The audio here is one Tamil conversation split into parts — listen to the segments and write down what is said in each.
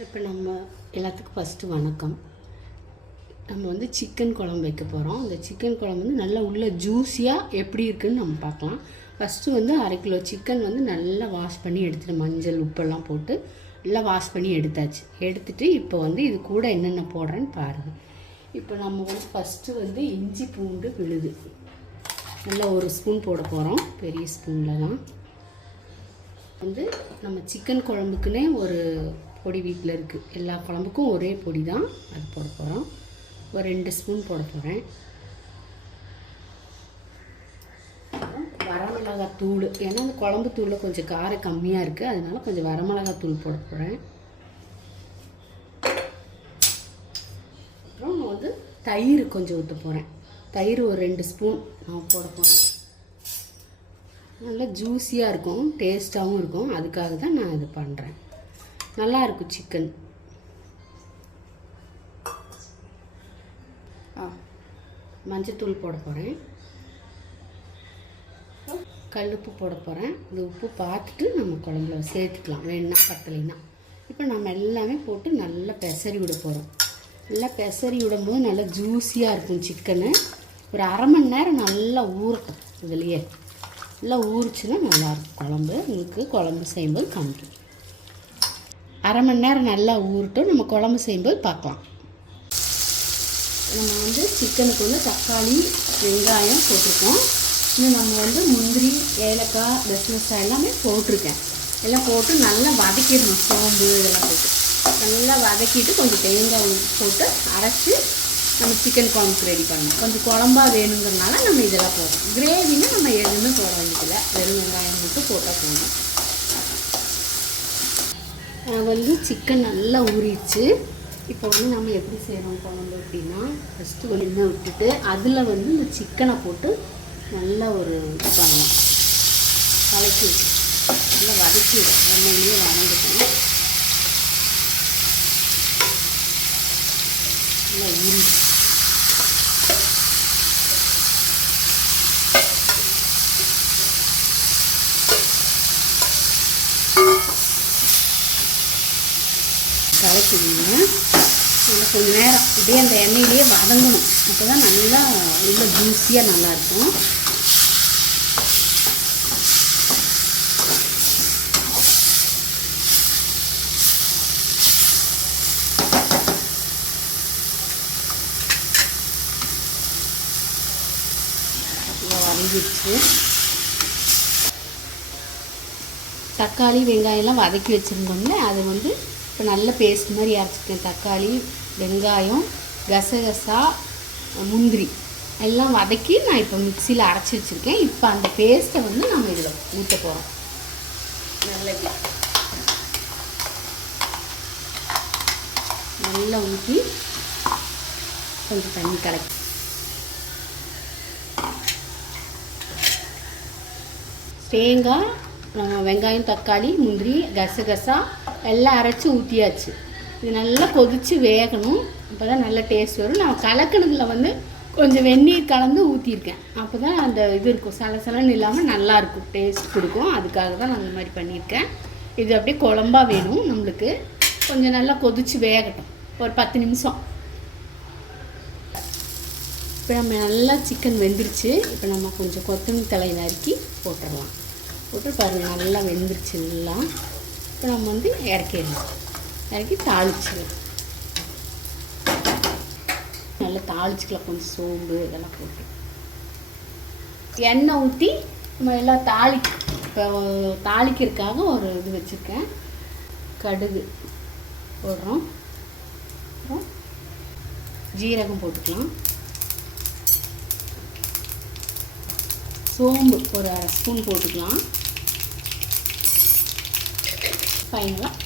இப்போ நம்ம எல்லாத்துக்கும் ஃபஸ்ட்டு வணக்கம். நம்ம வந்து சிக்கன் குழம்பு வைக்க போகிறோம். அந்த சிக்கன் குழம்பு வந்து நல்லா உள்ள ஜூஸியாக எப்படி இருக்குதுன்னு நம்ம பார்க்கலாம். ஃபஸ்ட்டு வந்து 1/2 கிலோ சிக்கன் வந்து நல்லா வாஷ் பண்ணி எடுத்துட்டு மஞ்சள் உப்பெல்லாம் போட்டு நல்லா வாஷ் பண்ணி எடுத்தாச்சு. எடுத்துகிட்டு இப்போ வந்து இது கூட என்னென்ன போடுறேன்னு பாருங்கள். இப்போ நம்ம வந்து ஃபஸ்ட்டு வந்து இஞ்சி பூண்டு விழுது நல்லா 1 ஸ்பூன் போட போகிறோம். பெரிய ஸ்பூனில் தான் வந்து நம்ம சிக்கன் குழம்புக்குன்னே ஒரு பொடி வீட்டில் இருக்குது. எல்லா குழம்புக்கும் ஒரே பொடி தான், அது போட போகிறோம். ஒரு 2 ஸ்பூன் போட போகிறேன். வரமிளகாத்தூள், ஏன்னா அந்த குழம்பு தூளில் கொஞ்சம் காரம் கம்மியாக இருக்குது, அதனால கொஞ்சம் வரமிளகாத்தூள் போட போகிறேன். அப்புறம் நான் வந்து தயிர் கொஞ்சம் ஊற்ற போகிறேன். தயிர் ஒரு 2 ஸ்பூன் நான் போட போகிறேன். நல்லா ஜூஸியாக இருக்கும், டேஸ்ட்டாகவும் இருக்கும், அதுக்காக தான் நான் இது பண்ணுறேன். நல்லாயிருக்கும் சிக்கன். மஞ்சத்தூள் போட போகிறேன். கல்லுப்பு போட போகிறேன். இந்த உப்பு பார்த்துட்டு நம்ம குழம்புல சேர்த்துக்கலாம் வேணுன்னா, பத்தலைன்னா. இப்போ நம்ம எல்லாமே போட்டு நல்லா பெசரி விட போகிறோம். நல்லா பெசரி விடும்போது நல்லா ஜூஸியாக இருக்கும் சிக்கனு. ஒரு 1/2 மணி நேரம் நல்லா ஊறட்டும். இதுலையே நல்லா ஊறிச்சுன்னா நல்லாயிருக்கும் குழம்பு. உங்களுக்கு குழம்பு செய்யும்போது காமிக்கும். 1/2 மணி நேரம் நல்லா ஊறட்டும். நம்ம குழம்பு செய்யும்போது பார்க்கலாம். நம்ம வந்து சிக்கனுக்கு வந்து தக்காளி வெங்காயம் போட்டிருக்கோம். இன்னும் நம்ம வந்து முந்திரி ஏலக்காய் தசமசாய் எல்லாமே போட்டிருக்கேன். எல்லாம் போட்டு நல்லா வதக்கிடணும். சோம்பு இதெல்லாம் போட்டு நல்லா வதக்கிட்டு கொஞ்சம் தேங்காய் போட்டு அரைச்சி நம்ம சிக்கன் குழம்புக்கு ரெடி பண்ணணும். கொஞ்சம் குழம்பா வேணுங்கிறனால நம்ம இதெல்லாம் போடுறோம். கிரேவின்னு நம்ம எதுவுமே போட வேண்டியதில்லை, வெறும் வெங்காயம் மட்டும் போட்டால் போகணும். வந்து சிக்கன் நல்லா ஊறிடுச்சு. இப்போ வந்து நம்ம எப்படி செய்கிறோம் குழம்பு அப்படின்னா, ஃபஸ்ட்டு ஒரு எண்ணெய் விட்டுட்டு அதில் வந்து இந்த சிக்கனை போட்டு நல்லா ஒரு இது பண்ணலாம், கலக்கி நல்லா வதக்கி விடும். எண்ணெயிலேயே வதங்கிட்டோம். நல்லா ஊறிடுச்சு. கலக்கிடுங்க. நல்லா கொஞ்சம் நேரம் இப்படியே அந்த எண்ணெயிலேயே வதங்கணும். அப்போ தான் நல்லா உள்ள ஜூஸியாக நல்லாயிருக்கும். வதங்கிடுச்சு. தக்காளி வெங்காயம்லாம் வதக்கி வச்சுருந்தோம்ல, அது வந்து இப்போ நல்ல பேஸ்ட் மாதிரி அரைச்சிருக்கேன். தக்காளி வெங்காயம் கசகசா முந்திரி எல்லாம் வதக்கி நான் இப்போ மிக்சியில் அரைச்சி வச்சுருக்கேன். இப்போ அந்த பேஸ்ட்டை வந்து நம்ம இதில் ஊற்ற போகிறோம். நல்லா ஊற்றி கொஞ்சம் தண்ணி கலக்கி தேங்காய் வெங்காயம் தக்காளி முந்திரி கசகசா எல்லாம் அரைச்சி ஊற்றியாச்சு. இது நல்லா கொதித்து வேகணும். அப்போ தான் நல்ல டேஸ்ட் வரும். நான் கலக்கணத்தில் வந்து கொஞ்சம் வெந்நீர் கலந்து ஊற்றிருக்கேன். அப்போ தான் அந்த இது இருக்கும், சலசலன்னு இல்லாமல் நல்லாயிருக்கும், டேஸ்ட் கொடுக்கும். அதுக்காக தான் நான் இந்த மாதிரி பண்ணியிருக்கேன். இது அப்படியே குழம்பா வேணும் நம்மளுக்கு. கொஞ்சம் நல்லா கொதித்து வேகட்டும், ஒரு 10 நிமிஷம். இப்போ நம்ம நல்லா சிக்கன் வெந்துருச்சு. இப்போ நம்ம கொஞ்சம் கொத்தமல்லி தழை நறுக்கி போட்டுடலாம். போட்டு பாருங்கள் நல்லா வெந்துருச்சு எல்லாம். இப்போ நம்ம வந்து இறக்கிடலாம். இறக்கி தாளிச்சிடலாம். நல்லா தாளிச்சிக்கலாம். கொஞ்சம் சோம்பு இதெல்லாம் போட்டு எண்ணெய் ஊற்றி நம்ம எல்லாம் இப்போ தாளிக்கிறதுக்காக ஒரு இது வச்சுருக்கேன். கடுகு போடுறோம். அப்புறம் ஜீரகம் போட்டுக்கலாம். சோம்பு ஒரு 1/2 ஸ்பூன் போட்டுக்கலாம். ஃபைனலாக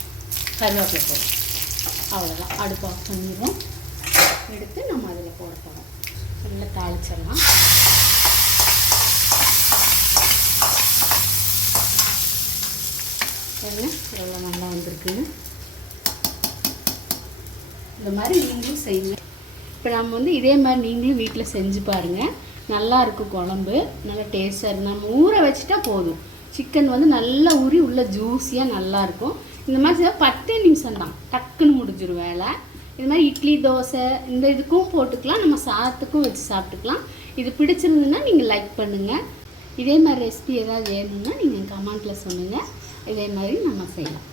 கருவேப்பிலை போடுறோம். அவ்வளோதான். அடுப்பு ஆஃப் பண்ணிடுவோம். எடுத்து நம்ம அதில் போட போகிறோம். நல்லா தாளிச்சிடலாம். எவ்வளோ நல்லா வந்திருக்குன்னு. இந்த மாதிரி நீங்களும் செய்யுங்க. இப்போ நம்ம வந்து இதே மாதிரி நீங்களும் வீட்டில் செஞ்சு பாருங்கள். நல்லா இருக்கும் குழம்பு, நல்லா டேஸ்ட்டாக இருக்கும். நம்ம ஊற வச்சுட்டா போதும். சிக்கன் வந்து நல்லா ஊறி உள்ள ஜூஸியாக நல்லாயிருக்கும். இந்த மாதிரி செய்ய 10 நிமிஷம் தான், டக்குன்னு முடிஞ்சிடும் வேலை. இது மாதிரி இட்லி தோசை இந்த இதுக்கும் போட்டுக்கலாம், நம்ம சாதத்துக்கும் வச்சு சாப்பிட்டுக்கலாம். இது பிடிச்சிருந்துன்னா நீங்கள் லைக் பண்ணுங்கள். இதே மாதிரி ரெசிபி ஏதாவது வேணும்னா நீங்கள் கமெண்ட்டில் சொல்லுங்கள், இதே மாதிரி நம்ம செய்யலாம்.